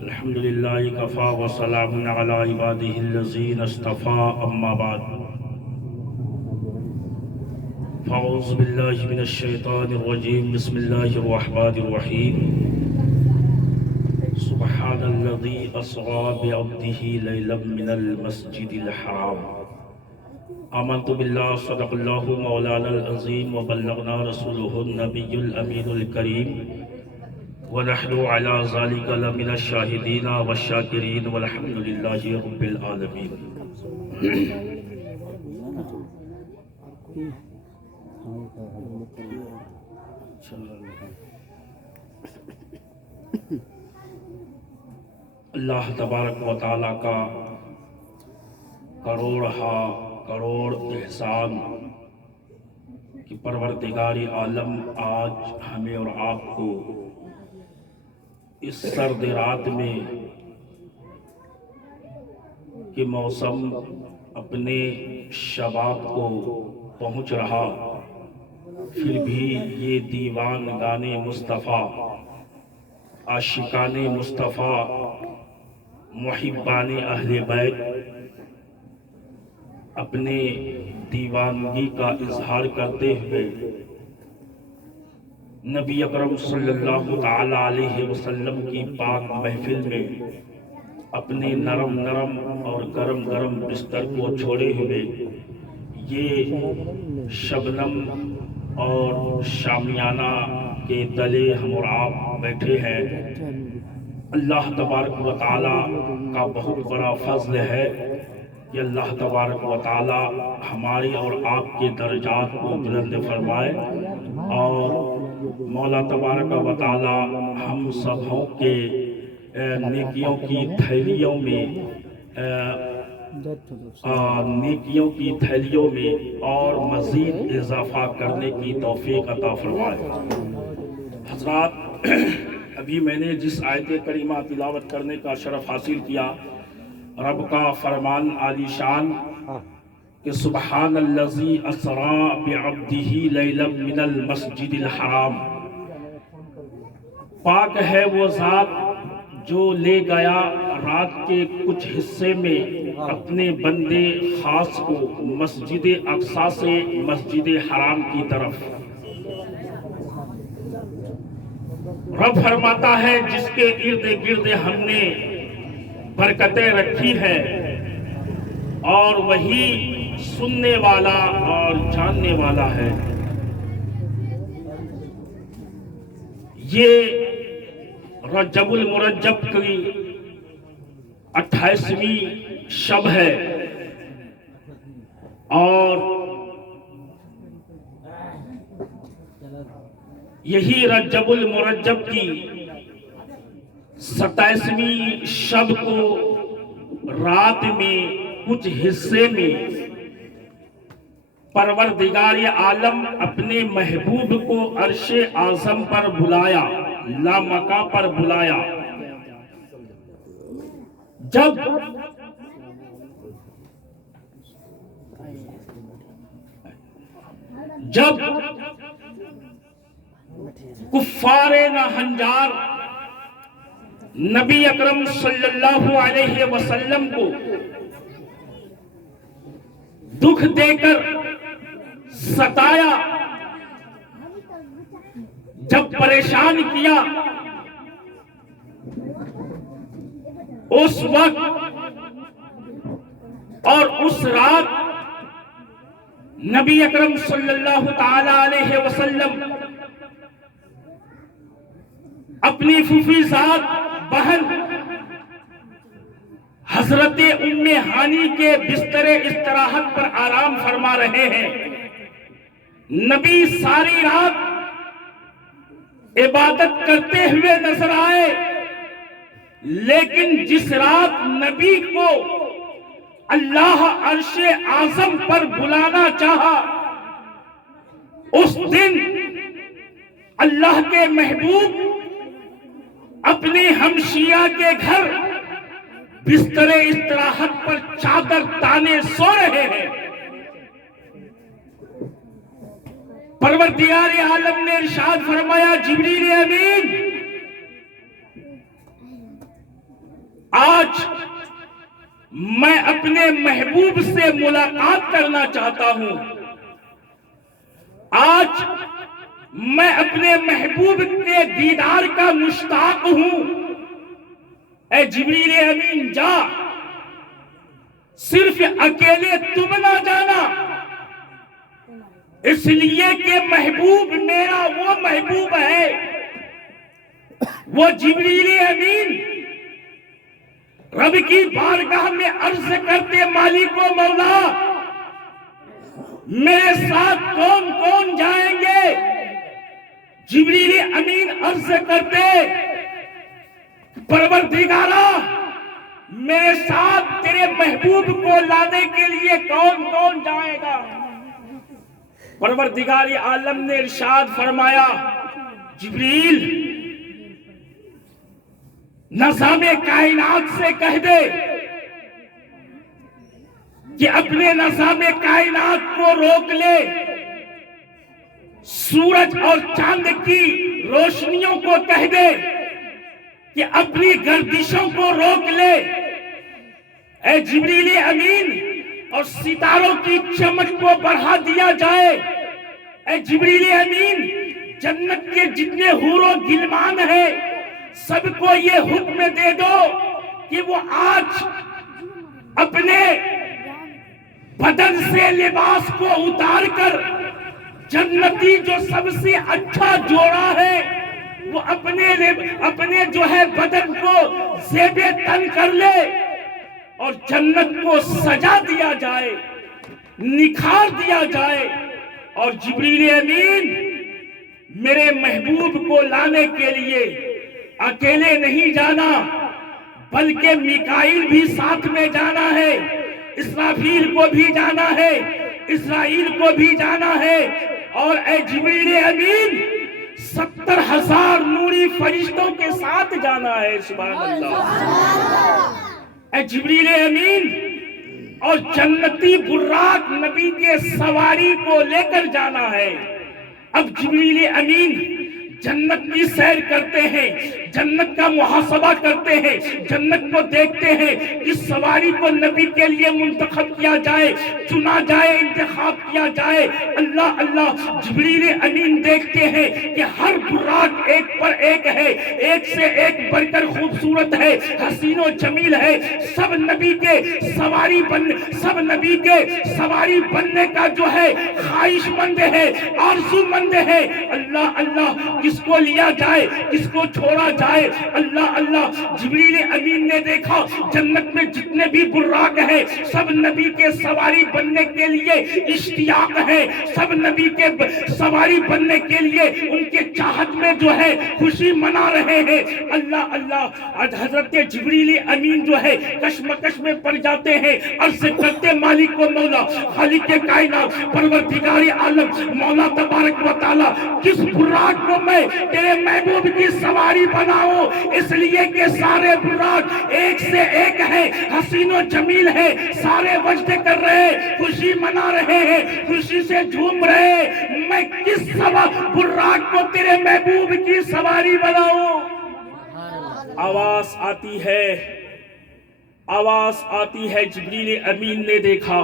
الحمدللہ کفا وسلام علی عبادہ الذین اصطفیٰ اما بعد فاعوذ باللہ من الشیطان الرجیم بسم اللہ الرحمن الرحیم سبحان الذی اسری بعبدہ لیلا من المسجد الحرام آمنت باللہ صدق اللہ مولانا العظیم وبلغنا رسولہ النبی الامین الکریم ونحن على ذلك لمن الشاهدين والشاكرين والحمد لله رب العالمين. اللہ تبارک و تعالیٰ کا کروڑ احسان کہ پروردگار عالم آج ہمیں اور آپ کو اس سرد رات میں کہ موسم اپنے شباب کو پہنچ رہا پھر بھی یہ دیوان گانے مصطفیٰ عاشقان مصطفیٰ محبان اہل بیت اپنے دیوانگی کا اظہار کرتے ہوئے نبی اکرم صلی اللہ تعالی علیہ وسلم کی پاک محفل میں اپنے نرم اور گرم بستر کو چھوڑے ہوئے یہ شبنم اور شامیانہ کے تلے ہم اور آپ بیٹھے ہیں. اللہ تبارک و تعالی کا بہت بڑا فضل ہے کہ اللہ تبارک و تعالی ہماری اور آپ کے درجات کو بلند فرمائے اور مولا تبارک و تعالی ہم سبوں کے نیکیوں کی تھیلیوں میں اور مزید اضافہ کرنے کی توفیق عطا فرمائے. حضرات، ابھی میں نے جس آیت کریمہ تلاوت کرنے کا شرف حاصل کیا، رب کا فرمان عالی شان کہ سبحان الذی اسری بعبدہ لیلا من المسجد الحرام، پاک ہے وہ ذات جو لے گیا رات کے کچھ حصے میں اپنے بندے خاص کو مسجد اقصی سے مسجد حرام کی طرف. رب فرماتا ہے جس کے ارد گرد ہم نے برکتیں رکھی ہیں اور وہی سننے والا اور جاننے والا ہے. یہ رجب المرجب کی 28ویں شب ہے اور یہی رجب المرجب کی 27ویں شب کو رات میں کچھ حصے میں پروردگار عالم اپنے محبوب کو عرش اعظم پر بلایا، لامکاں پر بلایا. جب کفار ناہنجار نبی اکرم صلی اللہ علیہ وسلم کو دکھ دے کر ستایا، جب پریشان کیا، اس وقت اور اس رات نبی اکرم صلی اللہ تعالی علیہ وسلم اپنی پھوپھی ذات بہن حضرت ام ہانی کے بستر استراحت پر آرام فرما رہے ہیں. نبی ساری رات عبادت کرتے ہوئے نظر آئے، لیکن جس رات نبی کو اللہ عرش اعظم پر بلانا چاہا، اس دن اللہ کے محبوب اپنی ہمشیہ کے گھر بستر استراحت پر چادر تانے سو رہے ہیں. پروردگار عالم نے ارشاد فرمایا آج میں اپنے محبوب سے ملاقات کرنا چاہتا ہوں. آج میں اپنے محبوب کے دیدار کا مشتاق ہوں. اے جبریل امین جا، صرف اکیلے تم نہ جانا، اس لیے کہ محبوب میرا وہ محبوب ہے، وہ جبریل امین رب کی بارگاہ میں عرض کرتے مالک و مولا میرے ساتھ کون کون جائیں گے؟ جبریل امین عرض کرتے پروردگارا میرے ساتھ تیرے محبوب کو لانے کے لیے کون کون جائے گا؟ پروردگار عالم نے ارشاد فرمایا جبریل نظام کائنات سے کہہ دے کہ اپنے نظام کائنات کو روک لے، سورج اور چاند کی روشنیوں کو کہہ دے کہ اپنی گردشوں کو روک لے. اے جبریل امین اور ستاروں کی چمک کو بڑھا دیا جائے. اے جبریل امین جنت کے جتنے حور و غلمان ہیں سب کو یہ حکم دے دو کہ وہ آج اپنے بدن سے لباس کو اتار کر جنتی جو سب سے اچھا جوڑا ہے وہ اپنے جو ہے بدن کو زیب تن کر لے اور جنت کو سجا دیا جائے، نکھار دیا جائے. اور جبریل امین میرے محبوب کو لانے کے لیے اکیلے نہیں جانا بلکہ میکائیل بھی ساتھ میں جانا ہے، اسرافیل کو بھی جانا ہے، اسرائیل کو بھی جانا ہے. اور اے جبریل امین 70,000 نوری فرشتوں کے ساتھ جانا ہے. سبحان اللہ. اے جبریل امین اور جنتی براق نبی کے سواری کو لے کر جانا ہے. اب جبریل امین جنت کی سیر کرتے ہیں، جنت کا محاسبہ کرتے ہیں، جنت کو دیکھتے ہیں. اس سواری کو نبی کے لیے منتخب کیا جائے، چنا جائے، انتخاب کیا جائے. اللہ اللہ جبریل امین دیکھتے ہیں کہ ہر براق ایک پر ایک ہے، ایک سے ایک بڑھ کر خوبصورت ہے، حسین و جمیل ہے. سب نبی کے سواری بننے کا جو ہے خواہش مند ہے، آرزو مند ہے. اللہ اللہ کس کو لیا جائے، کس کو چھوڑا جائے. اللہ اللہ جبریل امین نے دیکھا جنت میں جتنے بھی براق ہیں سب نبی کے سواری بننے کے لیے اشتیاق ہیں، سب نبی کے سواری بننے کے لیے ان کے چاہت میں جو ہے خوشی منا رہے ہیں. اللہ اللہ حضرت جبریل امین جو ہے کشمکش میں پڑ جاتے ہیں، عرض کرتے مالک و مولا خالق کائنات پروردگار عالم مولا تبارک و تعالی کس براق کو میں تیرے محبوب کی سواری بناؤں؟ اس لیے کہ سارے براق ایک سے ایک ہے، حسین و جمیل ہے، سارے وجد کر رہے، خوشی منا رہے ہیں، خوشی سے جھوم رہے. میں کس براق کو تیرے محبوب کی سواری بناؤں؟ آواز آتی ہے. جبریل امین نے دیکھا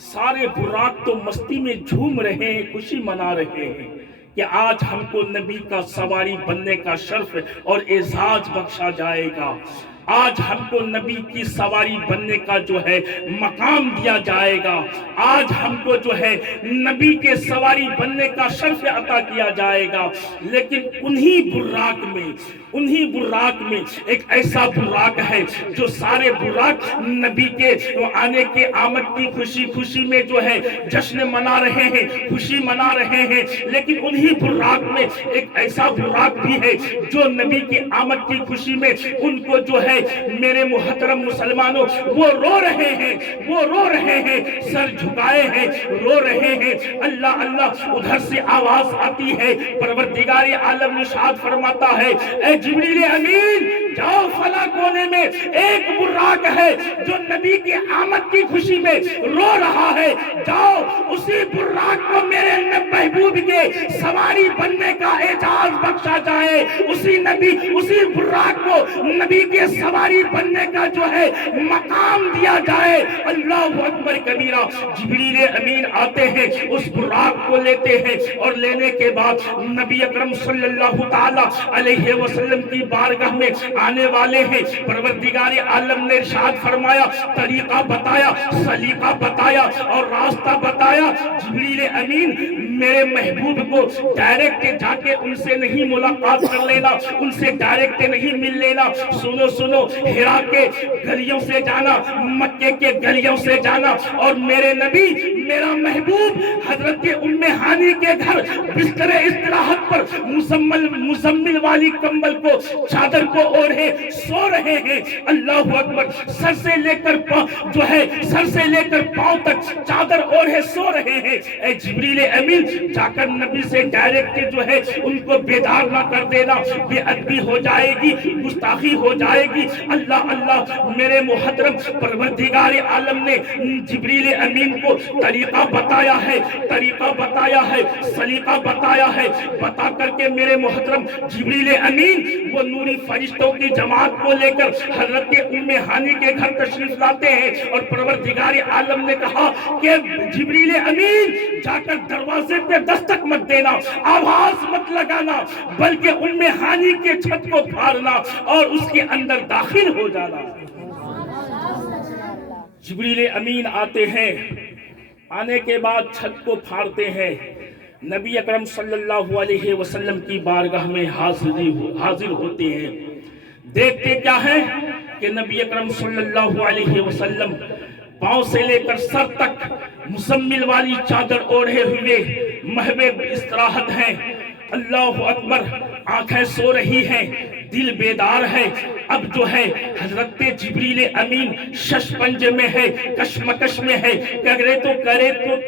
سارے براق تو مستی میں جھوم رہے ہیں، خوشی منا رہے ہیں کہ آج ہم کو نبی کا سواری بننے کا شرف اور اعزاز بخشا جائے گا. آج ہم کو نبی کی سواری بننے کا جو ہے مقام دیا جائے گا. آج ہم کو جو ہے نبی کے سواری بننے کا شرف عطا کیا جائے گا. لیکن انہی براق میں ایک ایسا براق ہے جو سارے براق نبی کے آنے کے آمد کی خوشی میں جو ہے جشن منا رہے ہیں، خوشی منا رہے ہیں. لیکن انہی براق میں ایک ایسا براق بھی ہے جو نبی کی آمد کی خوشی میں ان کو جو ہے میرے محترم مسلمانوں وہ رو رہے ہیں، سر جھکائے ہیں، رو رہے ہیں. اللہ اللہ ادھر سے آواز آتی ہے، پروردگار عالم ارشاد فرماتا ہے اے جبریل امین جاؤ فلاں کونے میں ایک براق ہے جو نبی کی آمد کی خوشی میں رو رہا ہے، جاؤ اسی براق کو میرے محبوب کے سواری بننے کا اعزاز بخشا جائے، اسی نبی اسی براق کو نبی کے سواری بننے کا جو ہے مقام دیا جائے۔ اللہ اکبر کبیرہ۔ جبریل امین آتے ہیں، اس براق کو لیتے ہیں، اور لینے کے بعد نبی اکرم صلی اللہ تعالی علیہ وسلم کی بارگاہ میں آنے والے ہیں۔ پروردگار عالم نے ارشاد فرمایا، طریقہ بتایا، سلیقہ بتایا اور راستہ بتایا۔ جبریل امین میرے محبوب کو ڈائریکٹ جا کے ان سے نہیں ملاقات کر لینا، ان سے ڈائریکٹ نہیں مل لینا۔ سنو سنو، ہرا کے گلیوں سے جانا، مکے کے گلیوں سے جانا، اور میرے نبی میرا محبوب حضرت ام ہانی کے گھر بستر استراحت پر مزمل والی کمبل کو، چادر کو اوڑھے سو رہے ہیں۔ اللہ اکبر۔ سر سے لے کر جو ہے سر سے لے کر پاؤں تک چادر اوڑھے سو رہے ہیں۔ اے جبریل امین، جا کر نبی سے ڈائریکٹ جو ہے ان کو بیدار نہ کر دینا، بے ادبی ہو جائے گی، گستاخی ہو جائے گی۔ اللہ اللہ، میرے محترم پروردگار عالم نے جبریل امین کو طریقہ بتایا ہے، طریقہ بتایا ہے، سلیقہ بتایا ہے۔ بتا کر کے میرے محترم جبریل امین وہ نوری فرشتوں کی جماعت کو لے کر حضرت ام ہانی کے گھر تشریف لاتے ہیں، اور پروردگار عالم نے کہا کہ جبریل امین جا کر دروازے پہ دستک مت دینا، آواز مت لگانا، بلکہ ام ہانی کے چھت کو پھاڑنا اور اس کے اندر داخل ہو جانا۔ جبریل امین آتے ہیں، آنے کے بعد چھت کو پھاڑتے ہیں، نبی اکرم صلی اللہ علیہ وسلم کی بارگاہ میں حاضر ہوتے ہیں۔ دیکھتے کیا ہے کہ نبی اکرم صلی اللہ علیہ وسلم پاؤں سے لے کر سر تک مزمل والی چادر اوڑھے ہوئے محو استراحت ہیں۔ اللہ اکبر۔ آنکھیں سو رہی ہیں، دل بیدار ہے۔ اب جو ہے حضرت جبریل امین شش پنج میں ہے، کشمکش میں ہے، کرے تو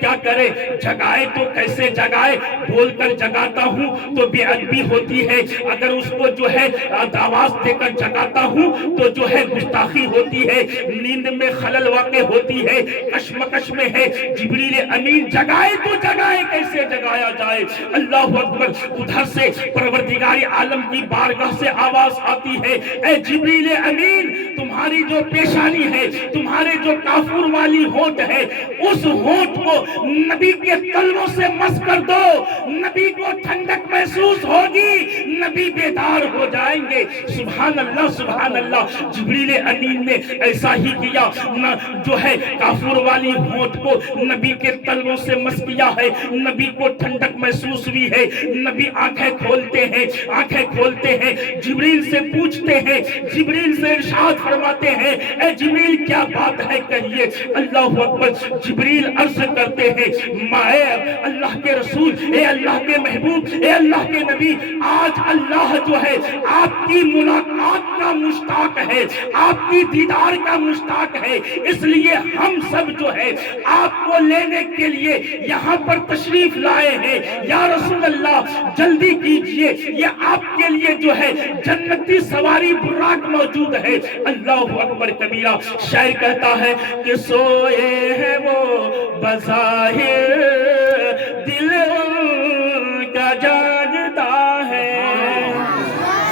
کیا کرے، جگائے تو کیسے جگائے، بول کر جگاتا ہوں تو بے ادبی ہوتی ہے، اگر اس کو جو ہے آواز دے کر جگاتا ہوں تو جو ہے گستاخی ہوتی ہے، نیند میں خلل واقع ہوتی ہے، کشمکش میں ہے۔ جبریل امین جگائے تو جگائے کیسے جگایا جائے۔ اللہ اکبر۔ ادھر سے پروردگار عالم کی بارگاہ سے آواز آتی ہے، اے جبریل امین، تمہاری جو پیشانی ہے، تمہارے جو کافور والی ہونٹ ہے، اس ہونٹ کو نبی کے تلووں سے مس کر دو، نبی کو ٹھنڈک محسوس ہوگی، نبی بیدار ہو جائیں گے۔ سبحان اللہ، سبحان اللہ۔ جبریل امین نے ایسا ہی کیا، جو ہے کافور والی ہونٹ کو نبی کے تلووں سے مس کیا ہے، نبی کو ٹھنڈک محسوس ہوئی ہے۔ نبی آنکھیں کھولتے ہیں، آنکھیں کھولتے ہیں، جبریل سے پوچھتے ہیں، جبریل سے ارشاد فرماتے ہیں، اے جبریل کیا بات ہے کہیے۔ اللہ اکبر۔ جبریل عرض کرتے ہیں، اے اللہ کے رسول، اے اللہ کے محبوب، اے اللہ کے نبی، آج اللہ جو ہے آپ کی ملاقات کا مشتاق ہے، آپ کی دیدار کا مشتاق ہے، اس لیے ہم سب جو ہے آپ کو لینے کے لیے یہاں پر تشریف لائے ہیں۔ یا رسول اللہ جلدی کیجئے، یہ آپ کے لیے جو ہے جنتی سواری براق موجود ہے۔ اللہ اکبر کبیرہ۔ شاعر کہتا ہے کہ سوئے ہیں وہ بظاہر، دل ان کا جاگتا ہے،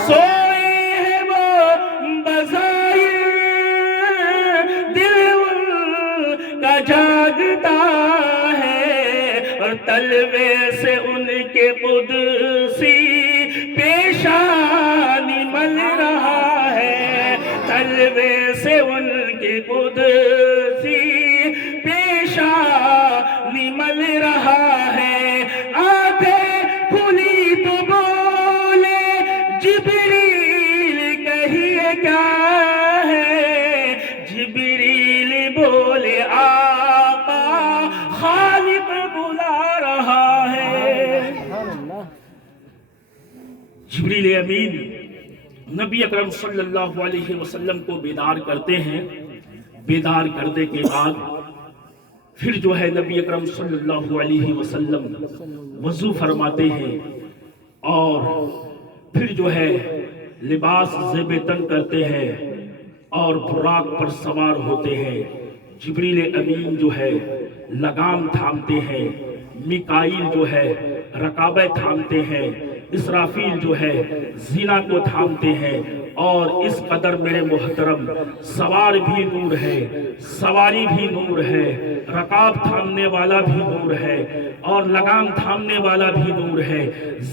سوئے ہیں وہ بظاہر، دل ان کا جاگتا ہے، اور تلوے سے ان کے قدسی پیشانی مل رہا ہے، تلوے سے ان کی قدسی پیشانی مل رہا ہے۔ آنکھیں کھلی تو بولے جبریل کہیے کیا ہے، جبریل بولے آقا خالق بلا رہا ہے۔ جبریل امین نبی اکرم صلی اللہ علیہ وسلم کو بیدار کرتے ہیں۔ بیدار کرنے کے بعد پھر جو ہے نبی اکرم صلی اللہ علیہ وسلم وضو فرماتے ہیں، اور پھر جو ہے لباس زیب تن کرتے ہیں اور براق پر سوار ہوتے ہیں۔ جبریل امین جو ہے لگام تھامتے ہیں، میکائیل جو ہے رکابیں تھامتے ہیں، اسرافیل جو ہے زنا کو تھامتے ہیں، اور اس قدر میرے محترم سوار بھی نور ہے، سواری بھی نور ہے، رکاب تھامنے والا بھی نور ہے، اور لگام تھامنے والا بھی نور ہے،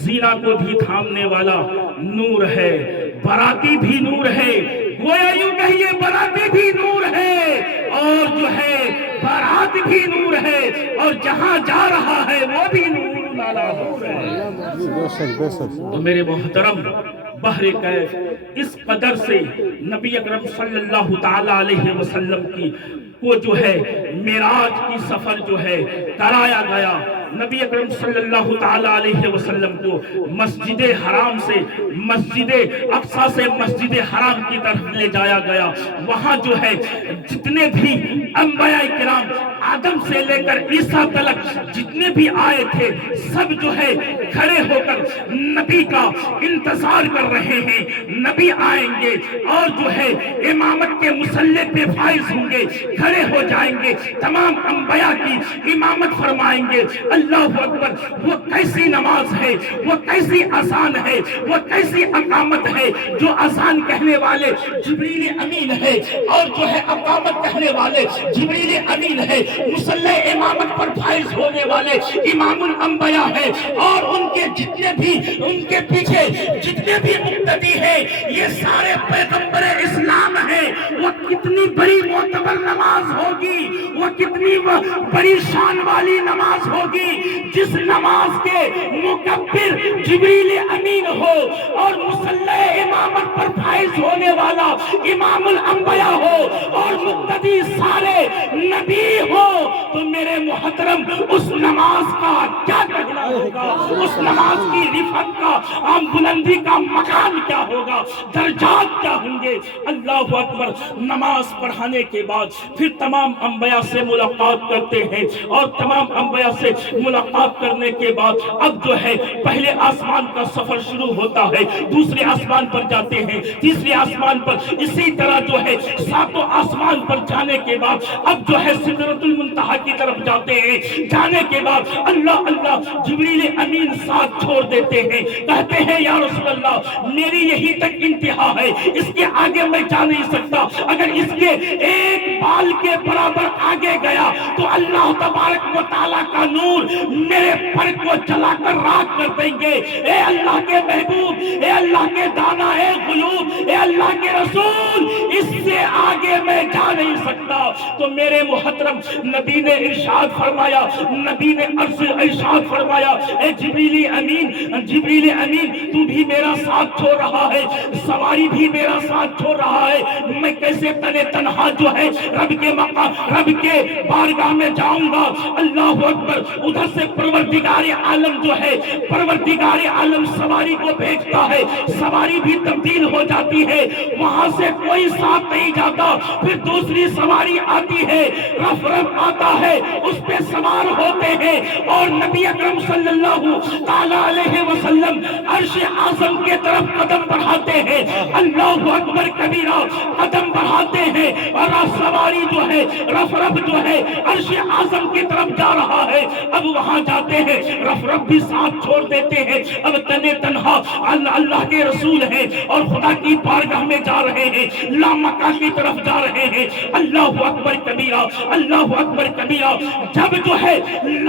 زنا کو بھی تھامنے والا نور ہے، براتی بھی نور ہے، گویا یوں کہیے براتی بھی نور ہے، اور جو ہے بارات بھی نور ہے، اور جہاں جا رہا ہے وہ بھی نور لالا نور ہے۔ تو میرے محترم بحر کیف اس قدر سے نبی اکرم صلی اللہ تعالی علیہ وسلم کی کو جو ہے معراج کی سفر جو ہے کرایا گیا۔ نبی اکرم صلی اللہ تعالی علیہ وسلم کو مسجد حرام سے مسجد اقصی سے مسجد حرام کی طرف لے جایا گیا۔ وہاں جو ہے جتنے بھی انبیاء کرام آدم سے لے کر عیسیٰ تلک جتنے بھی آئے تھے سب جو ہے کھڑے ہو کر نبی کا انتظار کر رہے ہیں، نبی آئیں گے اور جو ہے امامت کے مسلح پہ فائز ہوں گے، کھڑے ہو جائیں گے، تمام انبیاء کی امامت فرمائیں گے۔ اللہ اکبر، وہ کیسی نماز ہے، وہ کیسی اذان ہے، وہ کیسی اقامت ہے، جو اذان کہنے والے جبریل امین ہے، اور جو ہے اقامت کہنے والے جبریل امین ہے، مسلح امامت پر فائز ہونے والے امام الانبیاء ہے، اور ان کے جتنے بھی ان کے پیچھے جتنے بھی مقتدی ہیں یہ سارے پیغمبر اسلام ہیں۔ وہ کتنی بڑی معتبر نماز ہوگی، وہ کتنی بڑی شان والی نماز ہوگی جس نماز کے مکبر جبریل امین ہو اور مسلح امامت پر فائز ہونے والا امام الانبیاء ہو اور مقتدی سارے نبی ہو، تو میرے محترم اس نماز کا کیا کہنا ہوگا، اس نماز کی رفعت کا بلندی کا مقام کیا ہوگا، درجات کیا ہوں گے۔ اللہ اکبر، نماز پڑھانے کے بعد پھر تمام انبیاء سے ملاقات کرتے ہیں، اور تمام انبیاء سے ملاقات کرنے کے بعد اب جو ہے پہلے آسمان کا سفر شروع ہوتا ہے، دوسرے آسمان پر جاتے ہیں، تیسرے آسمان پر، اسی طرح جو ہے ساتوں آسمان پر جانے کے بعد اب جو ہے سدرۃ المنتہا کی طرف جاتے ہیں۔ جانے کے بعد اللہ اللہ جبریل امین ساتھ چھوڑ دیتے ہیں، کہتے ہیں یا رسول اللہ میری یہی تک انتہا ہے، اس کے آگے میں جا نہیں سکتا، اگر اس کے ایک بال کے برابر آگے گیا تو اللہ تبارک و تعالیٰ کا نور میرے پر کو جلا کر راکھ کر دیں گے۔ اے اللہ کے محبوب، اے اللہ کے دانا، اے غیوب، اے اللہ کے رسول، اس سے آگے میں جا نہیں سکتا۔ تو میرے محترم نبی نے ارشاد فرمایا، نبی نے ارشاد فرمایا، اے جبریل امین، جبریل امین تو بھی میرا ساتھ چھوڑ رہا ہے، سواری بھی میرا ساتھ چھوڑ رہا ہے، میں کیسے تنے تنہا جو ہے رب کے مقام، رب کے بارگاہ میں جاؤں گا۔ اللہ اکبر، ادھر سے پروردگار عالم جو ہے، پروردگار عالم سواری کو بھیجتا ہے، سواری بھی تبدیل ہو جاتی ہے، وہاں سے کوئی ساتھ نہیں جاتا، پھر دوسری سواری آتی ہے، رف رف آتا ہے، اس پہ سوار ہوتے ہیں، اور نبی اکرم صلی اللہ تعالی علیہ وسلم عرش اعظم کے طرف قدم بڑھاتے ہیں۔ اللہ اکبر کبیرہ، قدم بڑھاتے ہیں، اور سواری جو ہے رف رف جو ہے عرش اعظم کی طرف جا رہا ہے۔ اب وہاں جاتے ہیں، رف رف بھی ساتھ چھوڑ دیتے ہیں، اب تنے تنہا اللہ کے رسول ہیں اور خدا کی بارگاہ میں جا رہے ہیں، لامکہ کی طرف جا رہے ہیں۔ اللہ اکبر کبیرہ، اللہ اکبر کبیرہ، جب جو ہے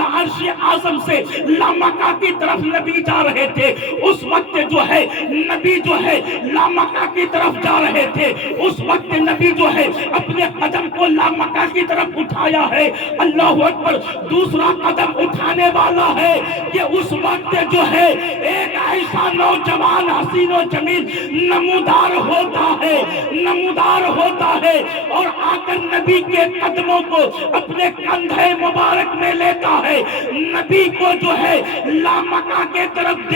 عرش اعظم سے لامکہ کی طرف نبی جا رہے تھے، اس وقت جو ہے نبی جو ہے لامکہ کی طرف جا رہے تھے، اس وقت نبی جو ہے اپنے قدم کو لامکہ کی طرف اٹھایا ہے۔ اللہ اکبر، دوسرا قدم اٹھانے والا ہے کہ اس وقت جو ہے ایک ایسا نوجوان حسین و جمیل نمودار ہوتا ہے، نمودار ہوتا ہے، اور آ کر نبی کے قدموں کو اپنے کندھے مبارک میں لیتا ہے، نبی کو جو ہے لامکہ کے طرف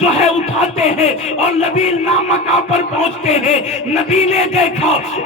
جو ہے اٹھاتے ہیں، اور نبی لامکہ پر پہنچتے ہیں۔ نبی نے دیکھا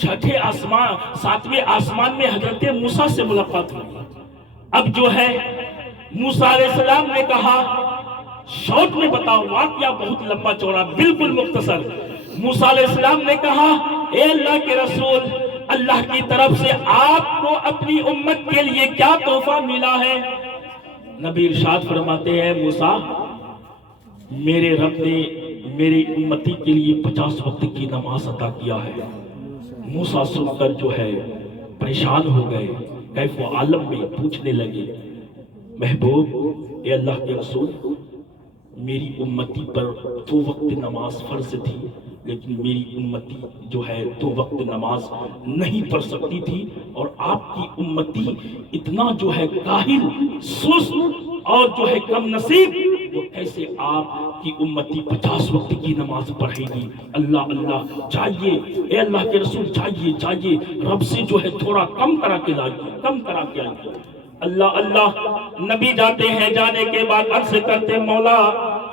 چھٹے آسمان ساتویں آسمان میں حضرت موسیٰ سے ملاقات ہوئی. اب جو ہے موسیٰ علیہ السلام نے کہا شارٹ میں بتاؤ، واقعہ بہت لمبا چوڑا، بالکل مختصر. موسیٰ علیہ السلام نے کہا اے اللہ کے رسول، اللہ کی طرف سے آپ کو اپنی امت کے لیے کیا تحفہ ملا ہے؟ نبی ارشاد فرماتے ہیں موسیٰ میرے رب نے میری امتی کے لیے 50 وقت کی نماز عطا کیا ہے. موسیٰ سن کر جو ہے پریشان ہو گئے، کیف و عالم میں پوچھنے لگے محبوب اے اللہ کے رسول، میری امتی پر 2 وقت نماز فرض تھی، لیکن میری امتی جو ہے 2 وقت نماز نہیں پڑھ سکتی تھی، اور آپ کی امتی اتنا جو ہے کاہل، سست اور جو ہے کم نصیب، وہ کیسے آپ کی امتی 50 وقت کی نماز پڑھے گی؟ اللہ اللہ چاہیے اے اللہ کے رسول، چاہیے رب سے جو ہے تھوڑا کم کرا کے لائیے، کم کرا کے آئیے. اللہ اللہ نبی جاتے ہیں، جانے کے بعد عرض کرتے مولا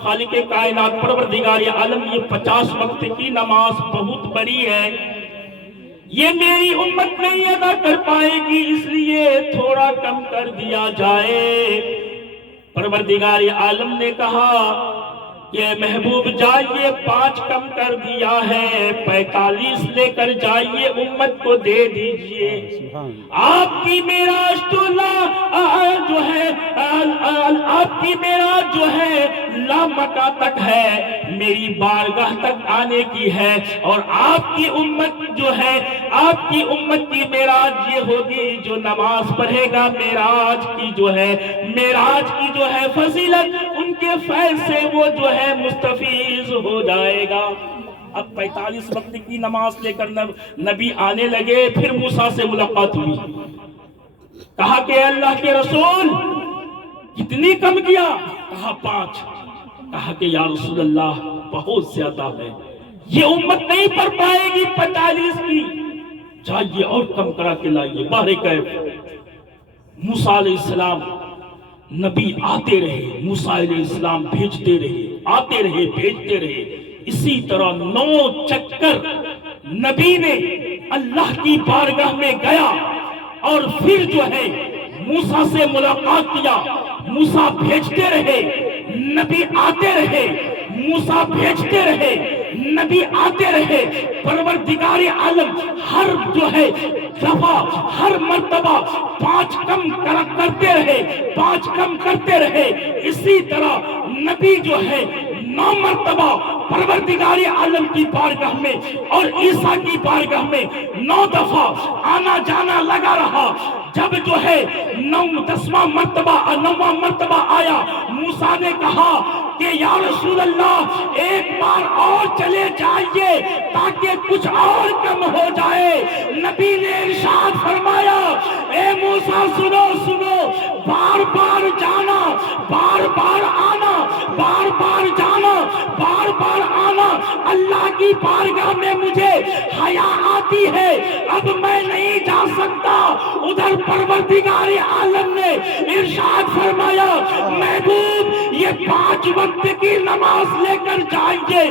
خالق کائنات پروردگار عالم، یہ 50 وقت کی نماز بہت بڑی ہے، یہ میری امت نہیں ادا کر پائے گی، اس لیے تھوڑا کم کر دیا جائے. پروردگار عالم نے کہا کہ محبوب جائیے 5 کم کر دیا ہے، 45 لے کر جائیے، امت کو دے دیجئے. آپ کی معراج تو جو ہے آپ کی معراج جو ہے لامکہ تک ہے، میری بارگاہ تک آنے کی ہے، اور آپ کی امت جو ہے، آپ کی امت کی معراج یہ ہوگی جو نماز پڑھے گا، معراج کی جو ہے فضیلت ان کے فیض سے وہ جو ہے مستفیض ہو جائے گا. اب 45 وقت کی نماز لے کر نبی آنے لگے. پھر موسیٰ سے ملاقات ہوئی، کہا کہ اللہ کے رسول کتنی کم کیا؟ کہا 5. کہا کہ یا رسول اللہ بہت زیادہ ہے، یہ امت نہیں پڑھ پائے گی 45 کی، جائیے اور کم کرا کے لائیے. باہر کیف موسیٰ علیہ السلام نبی آتے رہے، موسیٰ علیہ السلام بھیجتے رہے، آتے رہے، بھیجتے رہے. اسی طرح 9 چکر نبی نے اللہ کی بارگاہ میں گیا، اور پھر جو ہے موسیٰ سے ملاقات کیا. موسیٰ بھیجتے رہے، نبی آتے رہے، موسیٰ بھیجتے رہے، نبی آتے رہے. پروردگار عالم ہر جو ہے دفعہ، ہر مرتبہ 5 کم کرتے رہے، 5 کم کرتے رہے. اسی طرح نبی جو ہے 9 مرتبہ پروردگار عالم کی بارگاہ میں اور عیسیٰ کی بارگاہ میں 9 دفعہ آنا جانا لگا رہا. جب جو ہے 9واں مرتبہ آیا، موسیٰ نے کہا کہ یا رسول اللہ ایک بار اور چلے جائیے تاکہ کچھ اور کم ہو جائے. نبی نے ارشاد فرمایا اے موسیٰ سنو، بار بار جانا، بار بار آنا، بار بار جانا، بار بار آنا، اللہ کی بارگاہ میں مجھے حیا آتی ہے، اب میں نہیں جا سکتا. ادھر پروردگار عالم نے ارشاد فرمایا محبوب یہ 5 وقت کی نماز لے کر جائیے،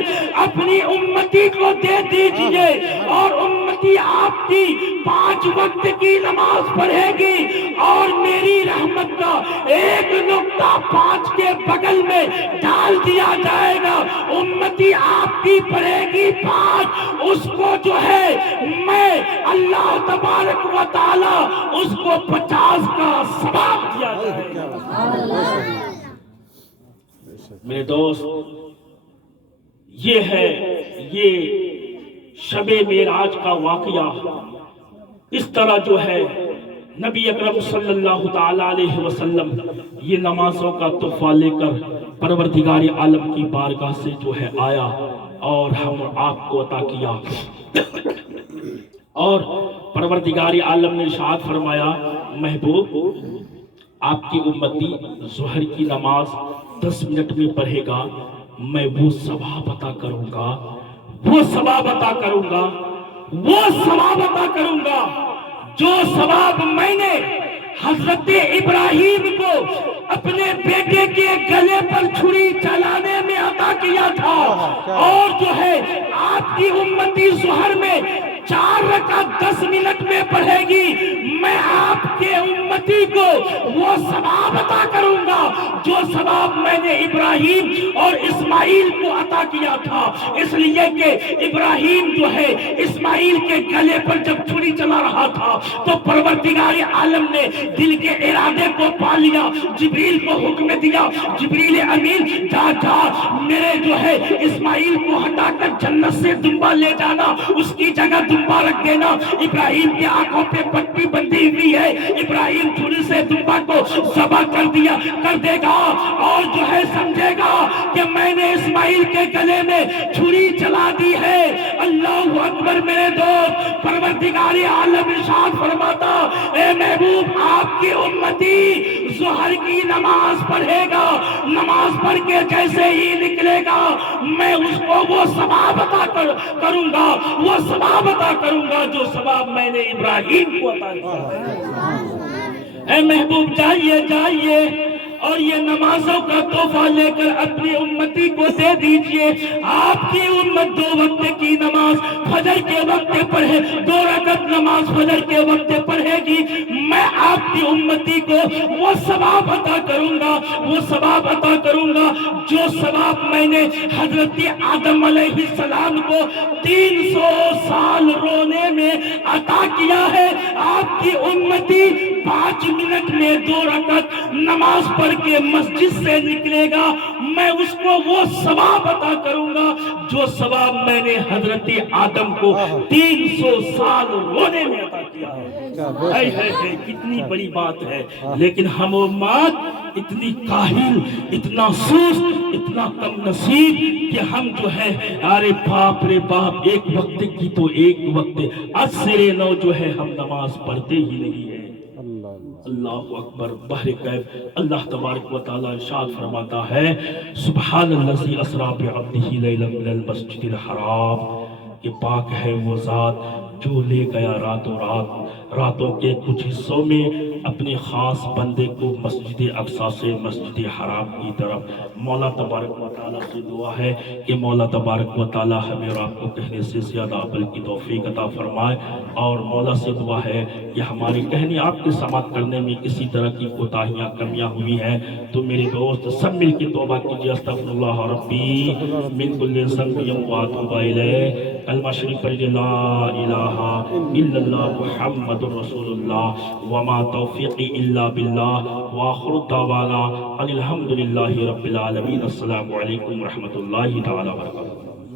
اپنی امتی کو دے دیجئے، اور امتی آپ کی 5 وقت کی نماز پڑھے گی، اور میری رحمت کا ایک نقطہ 5 کے بغل میں ڈال دیا جائے گا. امتی آپ کی پڑھے گی 5، اس کو جو ہے میں اللہ تبارک و تعالی اس کو 50 کا ثواب دیا جائے گا. میرے دوست یہ شب معراج کا واقعہ اس طرح جو ہے نبی اکرم صلی اللہ تعالی علیہ وسلم یہ نمازوں کا تحفہ لے کر پروردگار عالم کی بارگاہ سے جو ہے آیا اور ہم آپ کو عطا کیا. اور پروردگار عالم نے ارشاد فرمایا محبوب آپ کی امتی ظہر کی نماز 10 منٹ میں پڑھے گا، میں وہ ثواب عطا کروں گا، وہ ثواب عطا کروں گا، وہ ثواب عطا کروں گا جو ثواب میں نے حضرت ابراہیم کو اپنے بیٹے کے گلے پر چھری چلانے میں عطا کیا تھا. اور جو ہے آپ کی امتی ظہر میں 4 رکعت 10 منٹ میں پڑھے گی، میں آپ کے امتی کو وہ ثواب عطا کروں گا جو ثواب میں نے ابراہیم اور اسماعیل کو عطا کیا تھا۔ اس لیے کہ ابراہیم جو ہے اسماعیل کے گلے پر جب چھری چلا رہا تھا تو پروردگار عالم نے دل کے ارادے کو پا لیا، جبریل کو حکم دیا، جبریل امین جا جا میرے جو ہے اسماعیل کو ہٹا کر جنت سے دمبا لے جانا، اس کی جگہ دمبا رکھ دینا۔ ابراہیم کی آنکھوں پہ پٹی بندھی ہوئی ہے، ابراہیم چھری سے دمبا کو ذبح کر دے گا اور جو ہے سمجھے گا کہ میں نے اسماعیل کے گلے میں چھری چلا دی ہے۔ اللہ اکبر میرے دوست، پروردگار عالم ارشاد فرماتا اے محبوب آپ کی امتی ظہر کی نماز پڑھے گا، نماز پڑھ کے جیسے ہی نکلے گا میں اس کو وہ ثواب عطا کروں گا، وہ ثواب عطا کروں گا جو ثواب میں نے ابراہیم کو عطا کیا۔ اے محبوب جائیے اور یہ نمازوں کا تحفہ لے کر اپنی امتی کو دے دیجئے۔ آپ کی امت 2 وقت کی نماز فجر کے وقت پڑھے، 2 رکعت نماز فجر کے وقت پڑھے گی، میں آپ کی امتی کو وہ ثواب عطا کروں گا، وہ ثواب عطا کروں گا جو ثواب میں نے حضرت آدم علیہ السلام کو 300 سال رونے میں عطا کیا ہے۔ آپ کی امتی 5 منٹ میں 2 رکعت نماز پڑھ کے مسجد سے نکلے گا، میں اس کو وہ ثواب عطا کروں گا جو ثواب میں نے حضرت آدم کو 300 سال رونے میں عطا کیا ہے۔ کتنی بڑی بات ہے، لیکن ہم امت اتنی کاہل، اتنا سست، اتنا کم نصیب کہ ہم جو ہے ارے باپ رے باپ، ایک وقت کی تو ایک وقت 10 9 جو ہے ہم نماز پڑھتے ہی نہیں ہے۔ اللہ اکبر۔ بحر کیف اللہ تبارک و تعالی ارشاد فرماتا ہے سبحان الذی اسری بعبدہ لیلا من المسجد الحرام، کہ پاک ہے وہ ذات جو لے گیا راتوں کے کچھ حصوں میں اپنے خاص بندے کو مسجد اقصی سے مسجد حرام کی طرف۔ مولا تبارک و تعالیٰ سے دعا ہے کہ مولا تبارک و تعالیٰ ہمیں اور آپ کو کہنے سے زیادہ عمل کی توفیق عطا فرمائے، اور مولا سے دعا ہے کہ ہمارے کہنے آپ کے سماعت کرنے میں کسی طرح کی کوتاہیاں کمیاں ہوئی ہیں تو میرے دوست سب مل کے توبہ کیجیے۔ استغفر اللہ ربی من کل ذنب واتوب الیہ۔ کلمہ شریف پڑھیے لا الہ الا اللہ محمد رسول اللہ وما توفیقی الا باللہ وآخر دعوانا ان الحمدللہ رب العالمین۔ السلام علیکم ورحمۃ اللہ تعالی وبرکاتہ۔